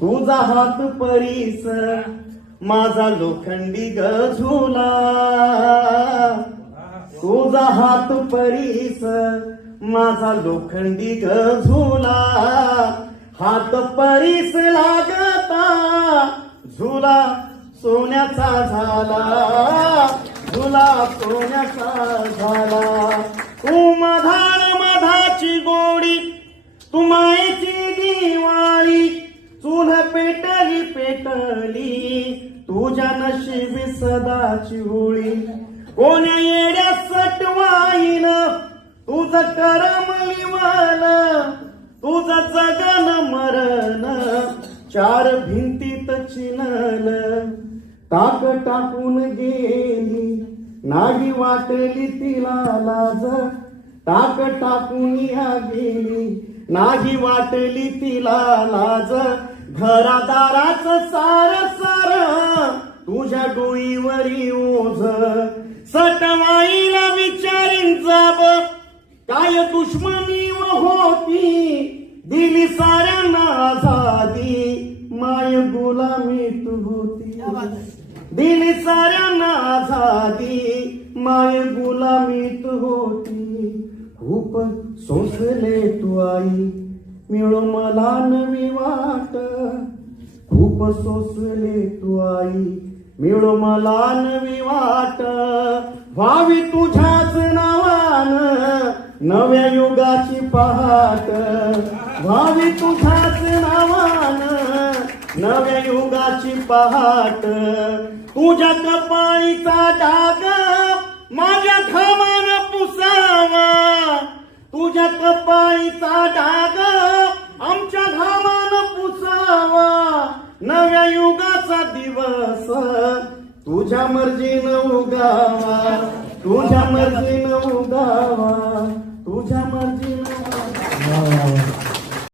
तुझा हात परीस माझा लोखंडी गझुला, तुझा हात परीस माझा लोखंडी गझुला, हात परीस लागता झुला सोन्याचा झाला, झुला सोन्याचा झाला. तू मधार मधाची गोडी, तू मायेची दिवाळी, चूल पेटली पेटली तुझ्या नशिबी सदाची होळी. कोण्या येड्या सटवाईन तुझं करमलीवान, तुझं जगन मरण चार भिंतीत चिनल. टाक टाकून गेली नाही वाटली तिला लाज, टाक टाकून गेली नाही वाटली तिला लाज. घरादाराच सार सार तुझ्या डोईवरी ओझ, सटवाईला विचारीन जाब काय दुश्मनी होती, दिली साऱ्यांना आझादी माय गुलामीत होती, दिली साऱ्यांना आझादी माय गुलामीत होती. खूप सोसले तू आई मिळो मला नवी वाट, खूप सोसले तू आई मिळो मला नवी वाट. व्हावी तुझ्याच नावान नव्या युगाची पहाट, व्हावी तुझ्याच नावान नव्या युगाची पहाट. तुझ्या कपाळीचा डाग माझ्या घामान पुसावा, तुझ्या कपाळीचा डाग आमच्या घामान पुसावा. नव्या युगाचा दिवस तुझ्या मर्जीनं उगावा, तुझ्या मर्जीनं उगावा.